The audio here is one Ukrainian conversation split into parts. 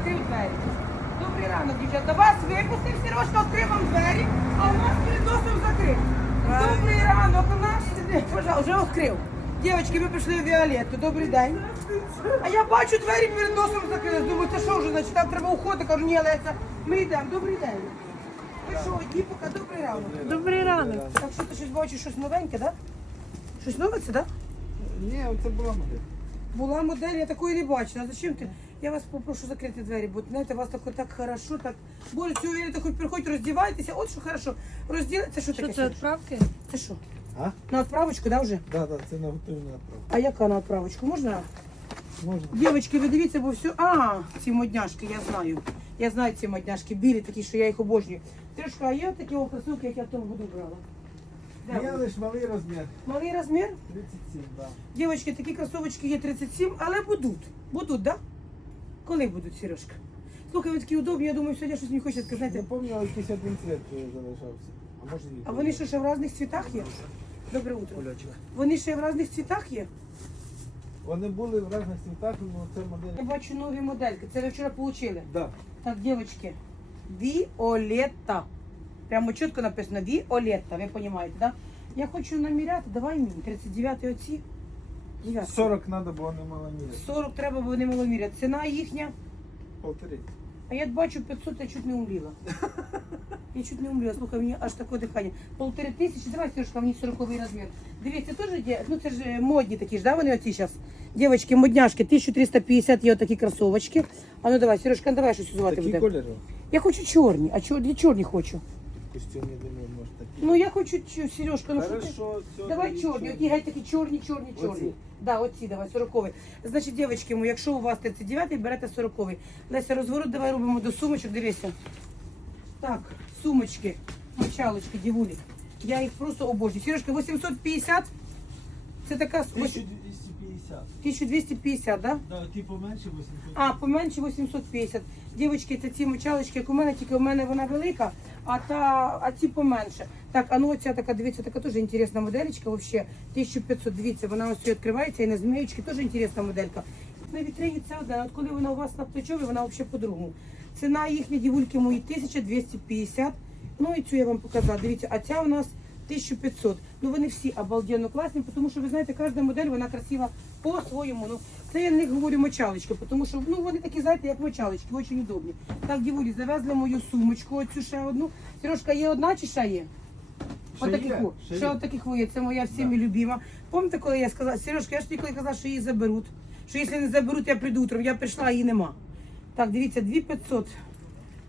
закрив двері. Добрий ранок, дівчата. Вас випустив, Сережка відкрив вам двері, а у нас перед носом закрив. Добрий ранок, у нас Пожалуйста, вже відкрив. Дівчатки, ми прийшли в Віолетту. Добрий день. А я бачу двері перед носом закрили. Думаю, це що вже, значить, там треба уходити. Кажу, ні, Леся, ми йдемо. Добрий день. Ви що, одні поки добрий ранок. Добрий ранок. Так що ти щось бачиш, щось новеньке, так? Да? Щось нове це, так? Да? Ні, це була модель. Була модель, я такої не бачила. Зачем ти? Я вас попрошу закрити двері, бо знаєте, у вас так, так хорошо, так. Боже, цього вірите, хоч приходь, роздівайтеся. От що хорошо. Розділи... Це що Що таке? це відправки? Це що? А? На відправочку, да, вже? Да, да, це на готові відправку. А яка на відправочку? Можна? Можна. Дівчатки, ви дивіться, бо все. А, ці модняшки, я знаю. Я знаю ці модняшки, білі такі, що я їх обожнюю. Трішка, а є такі кросівки, як я в тому году брала? Де Я лише малий розмір. Малий розмір? 37, да. Дівчатки, такі кросовочки є 37, але будуть. Будуть, так? Да? Коли будуть, Сережка? Слухай, ви такі удобні, я думаю, сьогодні щось Не сказати. пам'ятаю, якийсь один цвет е, залишався. А може і А вони що ще в різних цвітах є? Добре утро. Кульочок. Вони ще в різних цвітах є? Вони були в різних цвітах, але це Я модель. бачу нові модельки. Це ви вчора отримали. Да. Так, дівчатки, Віолетта. Прямо чітко написано Віолетта, ви розумієте, да? Я хочу наміряти, давай мені, 39 оці. 9. 40 треба, бо вони мало міряти. 40 треба, бо вони мало міряти. Ціна їхня, Полтори. а я бачу 500, я чуть не умріла. Я чуть не умріла, слухай, мені аж таке дихання. Полтори тисячі, давай, Сережка, мені 40 розмір. Дивіться, теж є, ну це ж е, модні такі ж, да, вони оці зараз. Дівчатки, модняшки, 1350 є отакі кросовочки. А ну давай, Сережка, давай щось узувати Такі буде. кольори. Я хочу чорні, а чор, для чорні хочу. Костюм, я думаю, може такі. Ну я хочу, чу- Сережка, ну що ти? Хорошо, все. Давай чорні, оті геть такі чорні, чорні, чорні. Оці? Да, оці, давай, 40 Значить, дівчатки, мої, якщо у вас 39 берете 40 Леся, розворот давай робимо до сумочок, дивися. Так, сумочки, мочалочки, дівулі. Я їх просто обожнюю. Сережка, 850? Це така... 1250. 1250, да? Да, ті поменше 800. А, поменше 850. Дівчатки, це ці мочалочки, як у мене, тільки у мене вона велика, а та, а ці поменше. Так, а ну оця така, дивіться, така теж інтересна моделька, вообще 1500, дивіться, вона ось відкривається і на зміючки, теж інтересна моделька. На вітрині це одна, от коли вона у вас на плечові, вона взагалі по-другому. Ціна їхні дівульки мої 1250. Ну і цю я вам показала, дивіться, а ця у нас 1500. Ну вони всі обалденно класні, тому що ви знаєте, кожна модель вона красива по-своєму. Ну це я не говорю мочалочки, тому що ну вони такі, знаєте, як мочалочки, дуже удобні. Так, дівулі, завезли мою сумочку, оцю ще одну. Сережка, є одна чи ще є? Ще Отаких ще Ще є. Це моя всіми любима. Пам'ятаєте, коли я сказала, Сережка, я ж тобі коли казала, що її заберуть. Що якщо не заберуть, я прийду утром. Я прийшла, а її нема. Так, дивіться, 2500.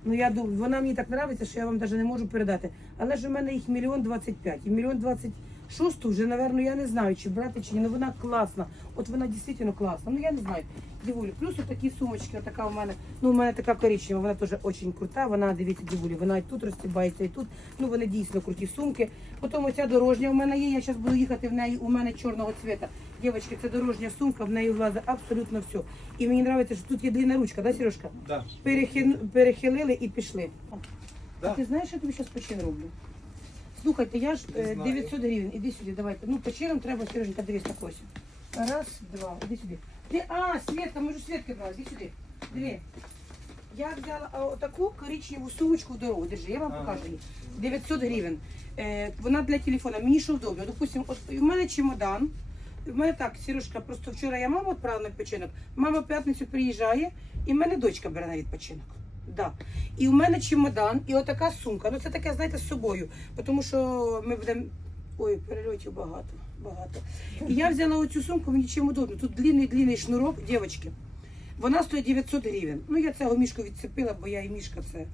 Ну я думаю, вона мені так подобається, що я вам навіть не можу передати. Але ж у мене їх мільйон двадцять п'ять. І мільйон двадцять шосту вже, напевно, я не знаю, чи брати, чи ні. Ну вона класна. От вона дійсно класна. Ну я не знаю. Дівулі. Плюс такі сумочки, така у мене. Ну, у мене така коричнева, вона теж дуже крута. Вона, дивіться, дівулі, вона і тут розстібається, і тут. Ну вони дійсно круті сумки. Потім оця дорожня у мене є. Я зараз буду їхати в неї. У мене чорного цвіта. Дівчатки, це дорожня сумка, в неї влазить абсолютно все. І мені подобається, що тут є длинна ручка, да, Сережка? Да. Перехи- перехилили і пішли. А ти знаєш, що я тобі зараз почин роблю? Слухайте, я ж е, 900 гривень, іди сюди, давайте. Ну, почином треба, Сереженька, дивись на косі. Раз, два, іди сюди. Ти, а, Светка, ми ж у Светки брали, іди сюди. Диви. Я взяла а, отаку коричневу сумочку в дорогу, держи, я вам покажу її. 900 гривень. Е, вона для телефона, мені що вдобно. Допустим, от у мене чемодан, в мене так, Сережка, просто вчора я маму відправила на відпочинок, мама в п'ятницю приїжджає, і в мене дочка бере на відпочинок. Да. І у мене чемодан, і отака сумка. Ну це таке, знаєте, з собою. Тому що ми будемо. Ой, перельотів багато, багато. І я взяла оцю сумку, мені чим удобно. Тут длинний длинний шнурок, дівчатки. Вона стоїть 900 гривень. Ну я цього мішку відцепила, бо я і мішка це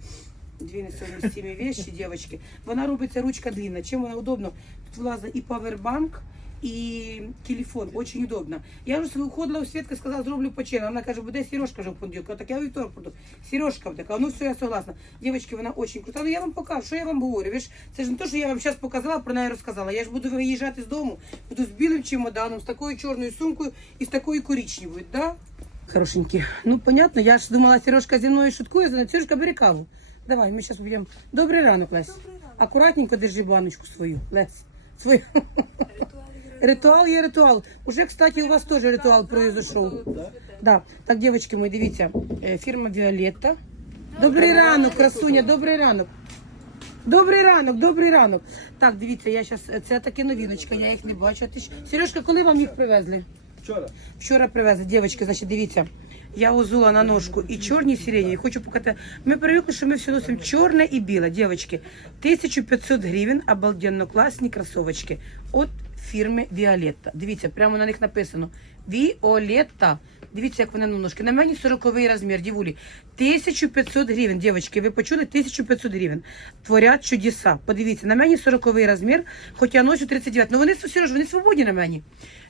дві несовмістимі вещі, дівчатки. Вона робиться ручка длинна. Чим вона удобно? Тут влазить і павербанк, і телефон. Очень удобно. Я вже виходила у Світка, сказала, зроблю почин. Вона каже, буде Сережка вже в понеділок. Я так я у вівторок буду. Сережка така, ну все, я согласна. Дівчатки, вона очень крута. Ну я вам покажу, що я вам говорю. Ви ж, це ж не те, що я вам зараз показала, про неї розказала. Я ж буду виїжджати з дому, буду з білим чемоданом, з такою чорною сумкою і з такою коричневою, да? Хорошенькі. Ну, понятно, я ж думала, Сережка зі мною шуткує, за Сережка, бери каву. Давай, ми зараз будемо. Добрий ранок, Лесь. Акуратненько держи баночку свою, Лесь. Свою. Ритуал є ритуал. Уже, кстати, у вас теж ритуал произошов. Да. Так, дівчатки мої, дивіться, е, фірма Віолетта. Добрий ранок, красуня, добрий ранок. Добрий ранок, добрий ранок. Так, дивіться, я зараз, це таке новіночка, я їх не бачу. Ти ж- Сережка, коли вам їх привезли? Вчора. Вчора привезли, дівчатки, значить, дивіться. Я узула на ножку і чорні, і сирені. Хочу показати. Ми привикли, що ми все носимо чорне і біле, дівчатки. 1500 гривень, обалденно класні кросовочки. От фірми Віолетта. Дивіться, прямо на них написано Віолетта. Дивіться, як вони на ножки. На мені 40 розмір, дівулі. 1500 гривень, дівчатки, ви почули? 1500 гривень. Творять чудеса. Подивіться, на мені 40 розмір, хоча я ношу 39. Ну вони, Сереж, вони свободні на мені.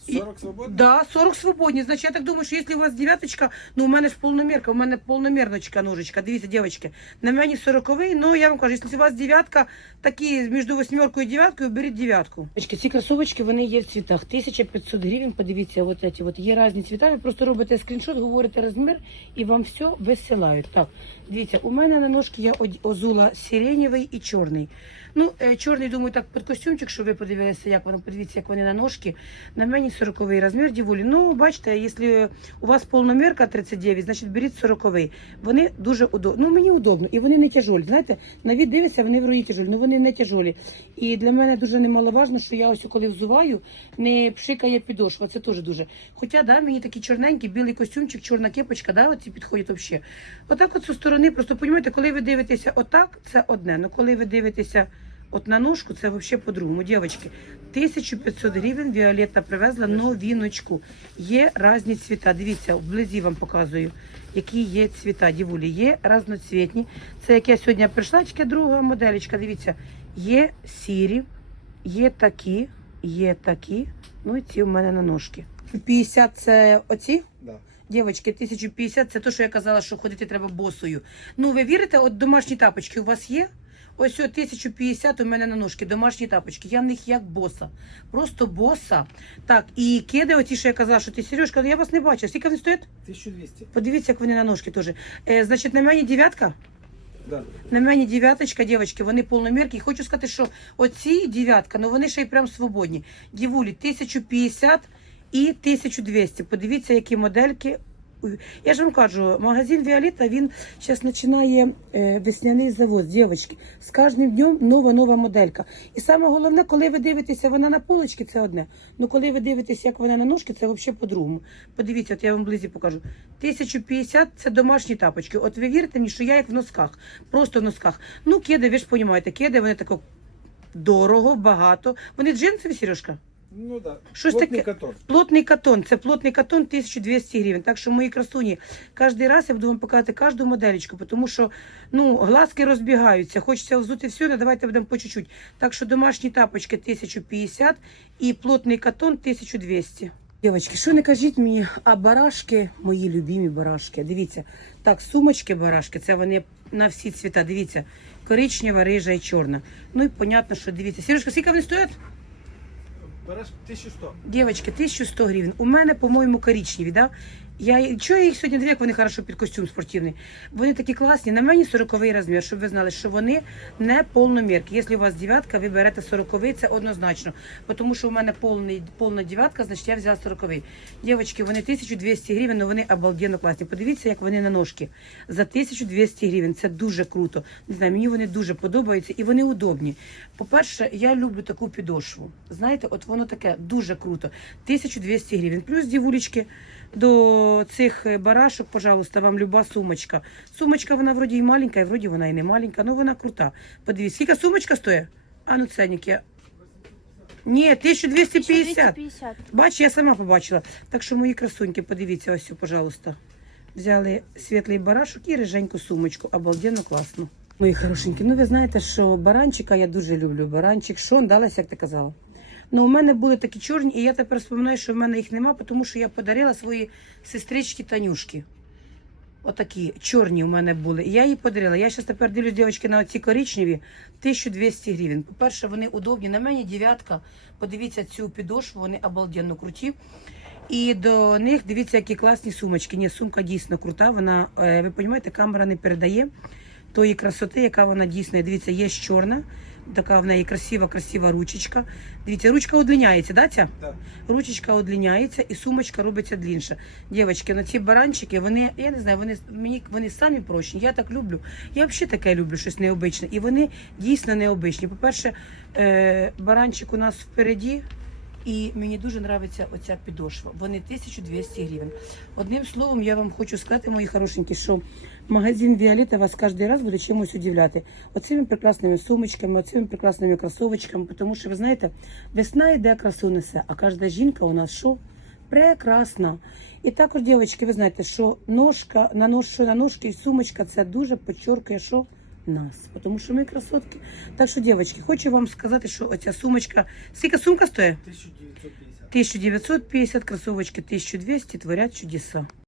І- 40 свободно? Да, 40 свободні. Значить, я так думаю, що якщо у вас дев'яточка, ну у мене ж повномірка, у мене повномірночка ножичка. Дивіться, дівчатки, на мені 40 ну я вам кажу, якщо у вас дев'ятка, такі між восьмеркою і дев'яткою, беріть дев'ятку. Ці кросовочки, вони є в цвітах. 1500 гривень, подивіться, от ці, от є різні цвіта, ви просто робите скріншот, говорите розмір і вам все висилають. Так, дивіться, у мене на ножки я озула сиренєвий і чорний. Ну, е, чорний, думаю, так під костюмчик, щоб ви подивилися, як воно, подивіться, як вони на ножки. На мені 40 розмір дівулі. Ну, бачите, якщо у вас повномірка 39, значить беріть 40. Вони дуже удобні. Ну, мені удобно. І вони не тяжолі. Знаєте, на від дивиться, вони вроді тяжолі, ну вони не тяжолі. І для мене дуже немаловажно, що я ось коли взуваю, не пшикає підошва. Це теж дуже. Хоча, да, мені такий чорненький, білий костюмчик, чорна кепочка, да, оці підходять взагалі. Отак от зі сторони, просто розумієте, коли ви дивитеся отак, це одне. Ну коли ви дивитеся от на ножку, це взагалі по-другому. Дівчатки, 1500 гривень Віолетта привезла новіночку. Є різні цвіта. Дивіться, вблизі вам показую, які є цвіта. Дівулі, є разноцвітні. Це як я сьогодні прийшла, тільки друга моделечка. Дивіться, є сірі, є такі, є такі. Ну і ці у мене на ножки. 50 це оці? Да. Дівчатки, 1050 це те, що я казала, що ходити треба босою. Ну, ви вірите, от домашні тапочки у вас є? Ось о, 1050 у мене на ножки, домашні тапочки. Я в них як боса. Просто боса. Так, і киди, оті, що я казала, що ти Сережка, я вас не бачу. Скільки вони стоять? 1200. Подивіться, як вони на ножки теж. Е, значить, на мені дев'ятка. Да. На мені дев'яточка, дівчатки, вони повномірки. І хочу сказати, що оці дев'ятка, ну вони ще й прям свободні. Дівулі 1050 і 1200. Подивіться, які модельки. Я ж вам кажу, магазин Віоліта, він зараз починає е, весняний завоз, дівчатки. З кожним днем нова нова моделька. І саме головне, коли ви дивитеся, вона на полочці, це одне. Ну коли ви дивитеся, як вона на ножки, це взагалі по-другому. Подивіться, от я вам близі покажу. 1050 це домашні тапочки. От ви вірите мені, що я як в носках, просто в носках. Ну, кеди, ви ж розумієте, кеди вони тако дорого, багато. Вони джинсові, Сережка? Ну да. Щось Плотний таке. катон. Плотний катон. Це плотний катон 1200 гривень. Так що, мої красуні, кожен раз я буду вам показувати кожну моделечку, тому що ну, глазки розбігаються. Хочеться взути все, але давайте будемо по чуть-чуть. Так що домашні тапочки 1050 і плотний катон 1200. Дівчатки, що не кажіть мені, а барашки, мої любимі барашки. Дивіться, так, сумочки барашки, це вони на всі цвіта. Дивіться, коричнева, рижа і чорна. Ну і понятно, що дивіться. Сережка, скільки вони стоять? Береш 1100. Дівчатки, 1100 гривень. У мене, по-моєму, коричневі, да? Я, чого я їх сьогодні дві, як вони хорошо під костюм спортивний. Вони такі класні. На мені 40 розмір, щоб ви знали, що вони не повномірки. Якщо у вас дев'ятка, ви берете 40-й, це однозначно. Тому що у мене повний, повна дев'ятка, значить я взяла 40-й. Дівчатки, вони 1200 гривень, але вони обалденно класні. Подивіться, як вони на ножки. За 1200 гривень. Це дуже круто. Не знаю, мені вони дуже подобаються і вони удобні. По-перше, я люблю таку підошву. Знаєте, от воно таке дуже круто. 1200 гривень. Плюс дівулечки до цих е, барашок, пожалуйста, вам люба сумочка. Сумочка, вона вроді і маленька, і вроді вона і не маленька, але вона крута. Подивіться, скільки сумочка стоїть? А ну ценник я. Ні, 1250. 250. Бач, я сама побачила. Так що мої красуньки, подивіться ось, пожалуйста. Взяли світлий барашок і риженьку сумочку. Обалденно класно. Мої хорошенькі, ну ви знаєте, що баранчика я дуже люблю. Баранчик, Шон, далась, як ти казала. Ну, у мене були такі чорні, і я тепер споминаю, що в мене їх нема, тому що я подарила своїй сестричці Танюшки. Отакі чорні у мене були. І я їй подарила. Я зараз тепер дивлюсь, дівчатки, на оці коричневі 1200 гривень. По-перше, вони удобні. На мені дев'ятка. Подивіться цю підошву, вони обалденно круті. І до них дивіться, які класні сумочки. Ні, сумка дійсно крута. Вона, е, ви розумієте, камера не передає тої красоти, яка вона дійсно. Дивіться, є чорна. Така в неї красива, красива ручечка. Дивіться, ручка удлиняється, да, ця? Да. Ручечка удлиняється і сумочка робиться длінша. Дівчатки, ну ці баранчики, вони, я не знаю, вони мені вони самі прощені. Я так люблю. Я взагалі таке люблю, щось необичне. І вони дійсно необичні. По-перше, е, баранчик у нас впереді. І мені дуже подобається оця підошва. Вони 1200 гривень. Одним словом, я вам хочу сказати, мої хорошенькі, що магазин Віолета вас кожен раз буде чимось удивляти. Оцими прекрасними сумочками, оцими прекрасними кросовочками, тому що ви знаєте, весна йде красу несе, а кожна жінка у нас що? Прекрасна. І також, дівчатки, ви знаєте, що ножка, на ножки і сумочка це дуже підчоркує, що нас, тому що ми красотки. Так що, дівчатки, хочу вам сказати, що оця сумочка, скільки сумка стоїть? 1950. 1950, кроссовочки 1200 творять чудеса.